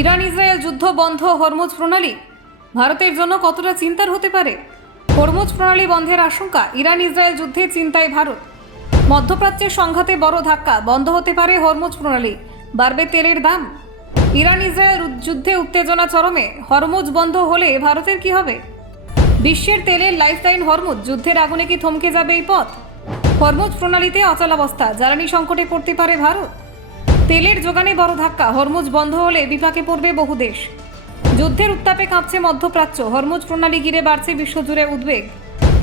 Iran Israel যুদ্ধ বন্ধ Hormuz প্রণালী ভারতের জন্য কতটা চিন্তার হতে পারে? হরমুজ প্রণালী বন্ধের আশঙ্কা, ইরান ইসরায়েল যুদ্ধে চিন্তায় ভারত। মধ্যপ্রাচ্যের সংঘাতে বড় ধাক্কা, বন্ধ হতে পারে হরমুজ প্রণালী, বাড়বে তেলের দাম। ইরান ইসরায়েল যুদ্ধে উত্তেজনা চরমে, হরমুজ বন্ধ হলে ভারতের কি হবে? বিশ্বের তেলের লাইফলাইন হরমুজ, যুদ্ধের আগুনে কি থমকে যাবে এই পথ? হরমুজ প্রণালীতে অচলাবস্থা, জ্বালানি সংকটে পড়তে পারে ভারত। তেলের যোগানে বড় ধাক্কা, হরমুজ বন্ধ হলে বিপাকে পড়বে বহু দেশ। যুদ্ধের উত্তাপে কাঁপছে মধ্যপ্রাচ্য, হরমুজ প্রণালী ঘিরে বাড়ছে বিশ্বজুড়ে উদ্বেগ।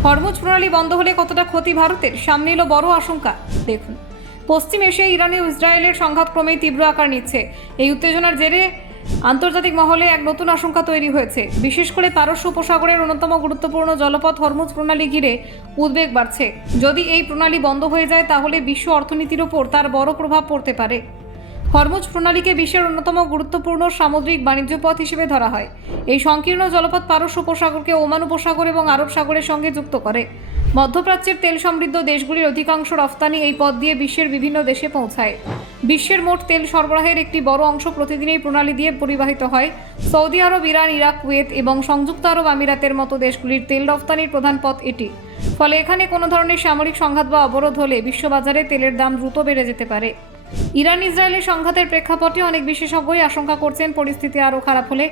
হরমুজ প্রণালী বন্ধ হলে কতটা ক্ষতি ভারতের, সামনে এলো বড় আশঙ্কা। দেখুন, পশ্চিম এশিয়ায় ইরান ও ইসরায়েলের সংঘাত ক্রমেই তীব্র আকার নিচ্ছে। এই উত্তেজনার জেরে আন্তর্জাতিক মহলে এক নতুন আশঙ্কা তৈরি হয়েছে। বিশেষ করে পারস্য উপসাগরের অন্যতম গুরুত্বপূর্ণ জলপথ হরমুজ প্রণালী ঘিরে উদ্বেগ বাড়ছে। যদি এই প্রণালী বন্ধ হয়ে যায় তাহলে বিশ্ব অর্থনীতির ওপর তার বড় প্রভাব পড়তে পারে। হরমুজ প্রণালীকে বিশ্বের অন্যতম গুরুত্বপূর্ণ সামুদ্রিক বাণিজ্য পথ হিসেবে ধরা হয়। এই সংকীর্ণ জলপথ পারস্য উপসাগরকে ওমান উপসাগর এবং আরব সাগরের সঙ্গে যুক্ত করে। মধ্যপ্রাচ্যের তেল সমৃদ্ধ দেশগুলির অধিকাংশ রফতানি এই পথ দিয়ে বিশ্বের বিভিন্ন দেশে পৌঁছায়। বিশ্বের মোট তেল সরবরাহের একটি বড় অংশ প্রতিদিন এই প্রণালী দিয়ে পরিবাহিত হয়। সৌদি আরব, ইরান, ইরাক, কুয়েত এবং সংযুক্ত আরব আমিরাতের মতো দেশগুলির তেল রফতানির প্রধান পথ এটি। ফলে এখানে কোনো ধরনের সামরিক সংঘাত বা অবরোধ হলে বিশ্ববাজারে তেলের দাম দ্রুত বেড়ে যেতে পারে। ইরান ইসরায়েলের সংঘাতের প্রেক্ষাপটে অনেক বিশেষজ্ঞই আশঙ্কা করছেন পরিস্থিতি আরও খারাপ হলে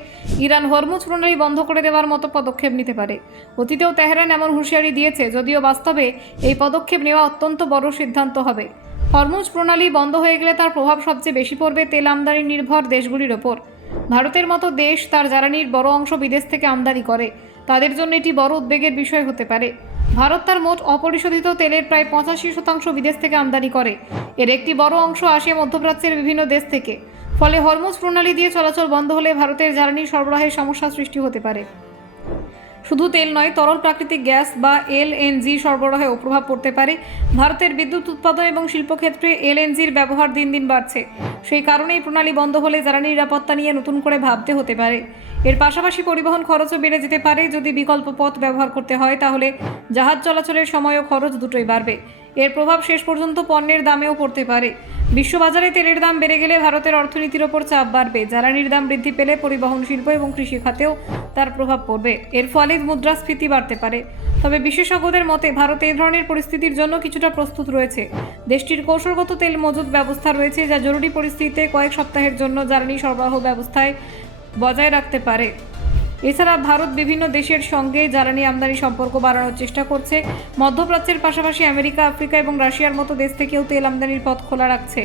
ইরান হরমুজ প্রণালী বন্ধ করে দেওয়ার মতো পদক্ষেপ নিতে পারে। অতীতেও তেহরান এমন হুঁশিয়ারি দিয়েছে, যদিও বাস্তবে এই পদক্ষেপ নেওয়া অত্যন্ত বড় সিদ্ধান্ত হবে। হরমুজ প্রণালী বন্ধ হয়ে গেলে তার প্রভাব সবচেয়ে বেশি পড়বে তেল আমদানি নির্ভর দেশগুলির ওপর। ভারতের মতো দেশ তার জ্বালানির বড় অংশ বিদেশ থেকে আমদানি করে, তাদের জন্য এটি বড় উদ্বেগের বিষয় হতে পারে। ভারত তার মোট অপরিশোধিত তেলের প্রায় 85% বিদেশ থেকে আমদানি করে। এর একটি বড় অংশ আসে মধ্যপ্রাচ্যের বিভিন্ন দেশ থেকে। ফলে হরমুজ প্রণালী দিয়ে চলাচল বন্ধ হলে ভারতের জ্বালানি সরবরাহের সমস্যা সৃষ্টি হতে পারে। শুধু তেল নয়, তরল প্রাকৃতিক গ্যাস বা এলএনজি সরবরাহেও প্রভাব পড়তে পারে। ভারতের বিদ্যুৎ উৎপাদন এবং শিল্পক্ষেত্রে এলএনজির ব্যবহার দিন দিন বাড়ছে। সেই কারণেই প্রণালী বন্ধ হলে জ্বালানি নিরাপত্তা নিয়ে নতুন করে ভাবতে হতে পারে। এর পাশাপাশি পরিবহন খরচও বেড়ে যেতে পারে। যদি বিকল্প পথ ব্যবহার করতে হয় তাহলে জাহাজ চলাচলের সময় ও খরচ দুটোই বাড়বে। এর প্রভাব শেষ পর্যন্ত পণ্যের দামেও পড়তে পারে। বিশ্ববাজারে তেলের দাম বেড়ে গেলে ভারতের অর্থনীতির ওপর চাপ বাড়বে। জ্বালানির দাম বৃদ্ধি পেলে পরিবহন শিল্প এবং কৃষি খাতেও তার প্রভাব পড়বে। এর ফলে মুদ্রাস্ফীতি বাড়তে পারে। তবে বিশেষজ্ঞদের মতে ভারত এই ধরনের পরিস্থিতির জন্য কিছুটা প্রস্তুত রয়েছে। দেশটির কৌশলগত তেল মজুত ব্যবস্থা রয়েছে, যা জরুরি পরিস্থিতিতে কয়েক সপ্তাহের জন্য জ্বালানি সরবরাহ ব্যবস্থায় বজায় রাখতে পারে। এছাড়া ভারত বিভিন্ন দেশের সঙ্গে জ্বালানি আমদানি সম্পর্ক বাড়ানোর চেষ্টা করছে। মধ্যপ্রাচ্যের পাশাপাশি আমেরিকা, আফ্রিকা এবং রাশিয়ার মতো দেশ থেকেও তেল আমদানির পথ খোলা রাখছে।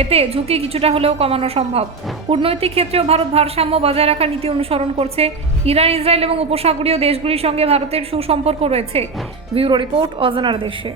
এতে ঝুঁকি কিছুটা হলেও কমানো সম্ভব। কূটনৈতিক ক্ষেত্রেও ভারত ভারসাম্য বজায় রাখার নীতি অনুসরণ করছে। ইরান, ইসরায়েল এবং উপসাগরীয় দেশগুলির সঙ্গে ভারতের সুসম্পর্ক রয়েছে। ব্যুরো রিপোর্ট, অজানার দেশে।